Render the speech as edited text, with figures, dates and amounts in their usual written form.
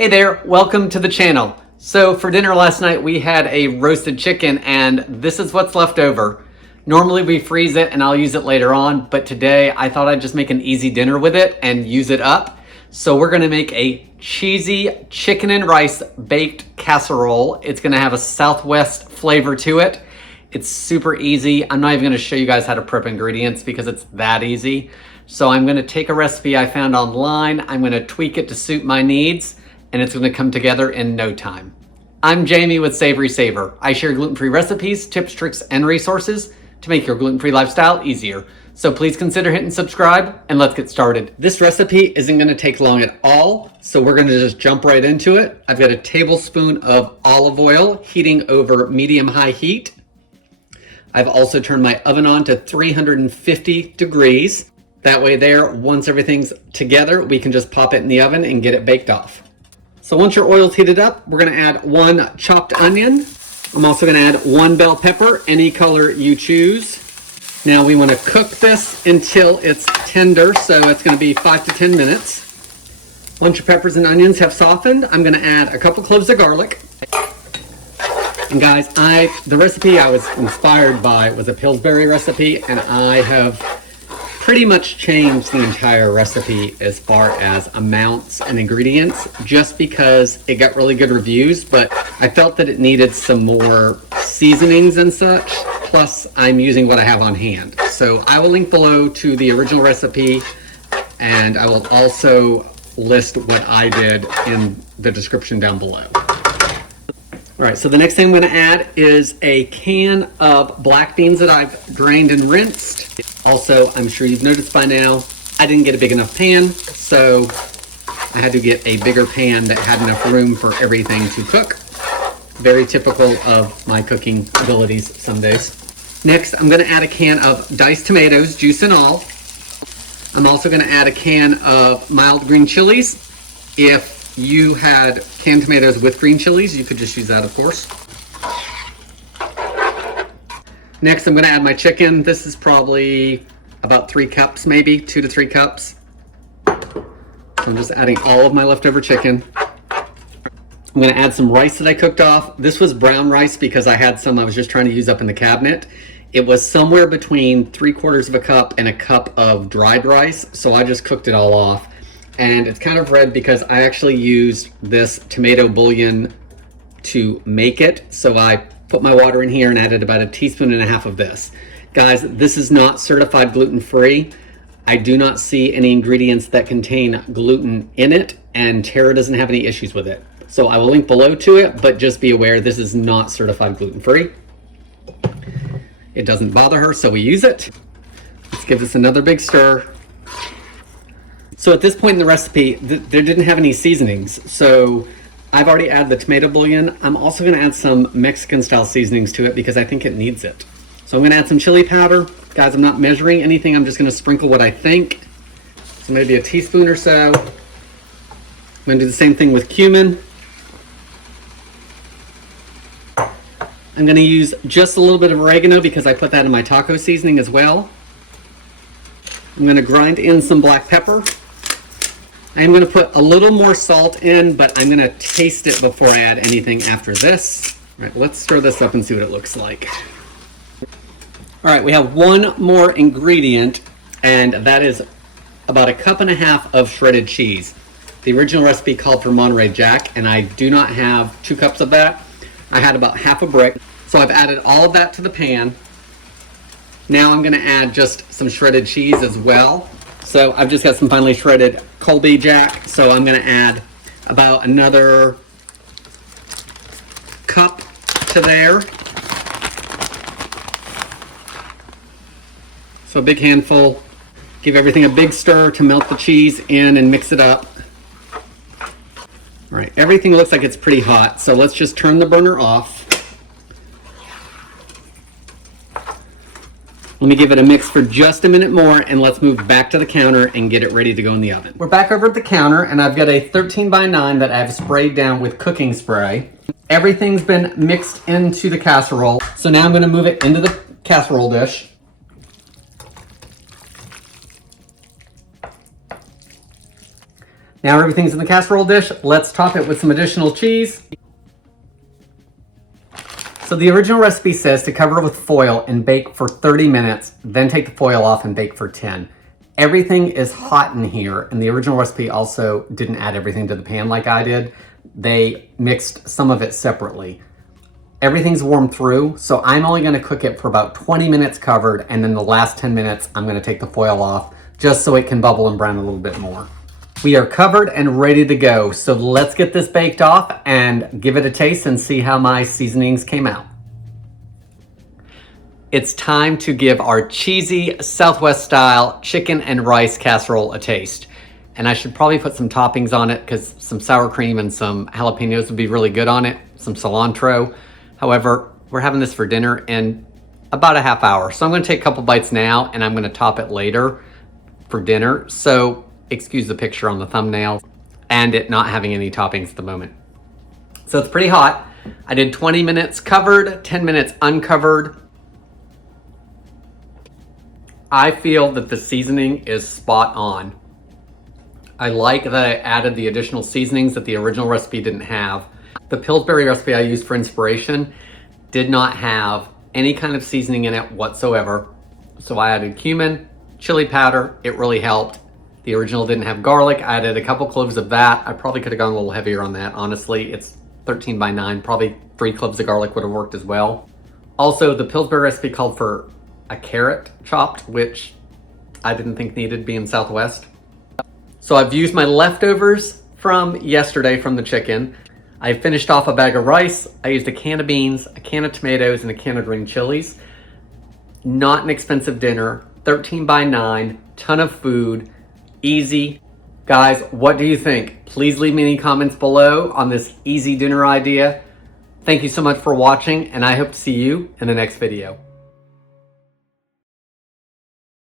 Hey there, welcome to the channel. So for dinner last night we had a roasted chicken and this is what's left over. Normally we freeze it and I'll use it later on, but today I thought I'd just make an easy dinner with it and use it up. So we're gonna make a cheesy chicken and rice baked casserole. It's gonna have a Southwest flavor to it. It's super easy. I'm not even gonna show you guys how to prep ingredients because it's that easy. So I'm gonna take a recipe I found online, I'm gonna tweak it to suit my needs, and it's gonna come together in no time. I'm Jamie with SavorySaver. I share gluten-free recipes, tips, tricks, and resources to make your gluten-free lifestyle easier. So please consider hitting subscribe and let's get started. This recipe isn't gonna take long at all, so we're gonna just jump right into it. I've got a tablespoon of olive oil heating over medium-high heat. I've also turned my oven on to 350 degrees. That way there, once everything's together, we can just pop it in the oven and get it baked off. So once your oil's heated up, we're gonna add one chopped onion. I'm also gonna add one bell pepper, any color you choose. Now we wanna cook this until it's tender, so it's gonna be 5 to 10 minutes. Once your peppers and onions have softened, I'm gonna add a couple cloves of garlic. And guys, the recipe I was inspired by was a Pillsbury recipe, and I have pretty much changed the entire recipe as far as amounts and ingredients just because it got really good reviews, but I felt that it needed some more seasonings and such. Plus I'm using what I have on hand. So I will link below to the original recipe, and I will also list what I did in the description down below. All right, so the next thing I'm gonna add is a can of black beans that I've drained and rinsed. Also, I'm sure you've noticed by now, I didn't get a big enough pan, so I had to get a bigger pan that had enough room for everything to cook. Very typical of my cooking abilities some days. Next, I'm gonna add a can of diced tomatoes, juice and all. I'm also gonna add a can of mild green chilies. If you had canned tomatoes with green chilies, you could just use that, of course. Next, I'm gonna add my chicken. This is probably about 3 cups, maybe 2 to 3 cups. So I'm just adding all of my leftover chicken. I'm gonna add some rice that I cooked off. This was brown rice because I had some I was just trying to use up in the cabinet. It was somewhere between 3/4 of a cup and a cup of dried rice, so I just cooked it all off. And it's kind of red because I actually used this tomato bouillon to make it. So I put my water in here and added about 1.5 teaspoons of this. Guys, this is not certified gluten-free. I do not see any ingredients that contain gluten in it, and Tara doesn't have any issues with it. So I will link below to it, but just be aware this is not certified gluten-free. It doesn't bother her, so we use it. Let's give this another big stir. So at this point in the recipe, there didn't have any seasonings. So I've already added the tomato bouillon. I'm also gonna add some Mexican style seasonings to it because I think it needs it. So I'm gonna add some chili powder. Guys, I'm not measuring anything. I'm just gonna sprinkle what I think. So maybe 1 teaspoon or so. I'm gonna do the same thing with cumin. I'm gonna use just a little bit of oregano because I put that in my taco seasoning as well. I'm gonna grind in some black pepper. I'm gonna put a little more salt in, but I'm gonna taste it before I add anything after this. All right, let's stir this up and see what it looks like. All right, we have one more ingredient, and that is about 1.5 cups of shredded cheese. The original recipe called for Monterey Jack, and I do not have 2 cups of that. I had about half a brick. So I've added all of that to the pan. Now I'm gonna add just some shredded cheese as well. So I've just got some finely shredded Colby Jack. So I'm gonna add about another cup to there. So a big handful. Give everything a big stir to melt the cheese in and mix it up. All right, everything looks like it's pretty hot. So let's just turn the burner off. Let me give it a mix for just a minute more and let's move back to the counter and get it ready to go in the oven. We're back over at the counter and I've got a 13x9 that I've sprayed down with cooking spray. Everything's been mixed into the casserole. So now I'm gonna move it into the casserole dish. Now everything's in the casserole dish. Let's top it with some additional cheese. So the original recipe says to cover it with foil and bake for 30 minutes, then take the foil off and bake for 10. Everything is hot in here, and the original recipe also didn't add everything to the pan like I did. They mixed some of it separately. Everything's warmed through, so I'm only gonna cook it for about 20 minutes covered, and then the last 10 minutes, I'm gonna take the foil off just so it can bubble and brown a little bit more. We are covered and ready to go. So let's get this baked off and give it a taste and see how my seasonings came out. It's time to give our cheesy Southwest style chicken and rice casserole a taste. And I should probably put some toppings on it because some sour cream and some jalapenos would be really good on it, some cilantro. However, we're having this for dinner in about a half hour. So I'm gonna take a couple bites now and I'm gonna top it later for dinner. So excuse the picture on the thumbnail and it not having any toppings at the moment. So it's pretty hot. I did 20 minutes covered, 10 minutes uncovered. I feel that the seasoning is spot on. I like that I added the additional seasonings that the original recipe didn't have. The Pillsbury recipe I used for inspiration did not have any kind of seasoning in it whatsoever. So I added cumin, chili powder, it really helped. The original didn't have garlic. I added a couple cloves of that. I probably could have gone a little heavier on that, honestly. It's 13 by 9, probably 3 cloves of garlic would have worked as well. Also, the Pillsbury recipe called for a carrot chopped, which I didn't think needed being Southwest. So I've used my leftovers from yesterday from the chicken. I finished off a bag of rice. I used a can of beans, a can of tomatoes, and a can of green chilies. Not an expensive dinner, 13 by 9, ton of food. Easy. Guys, what do you think? Please leave me any comments below on this easy dinner idea. Thank you so much for watching, and I hope to see you in the next video.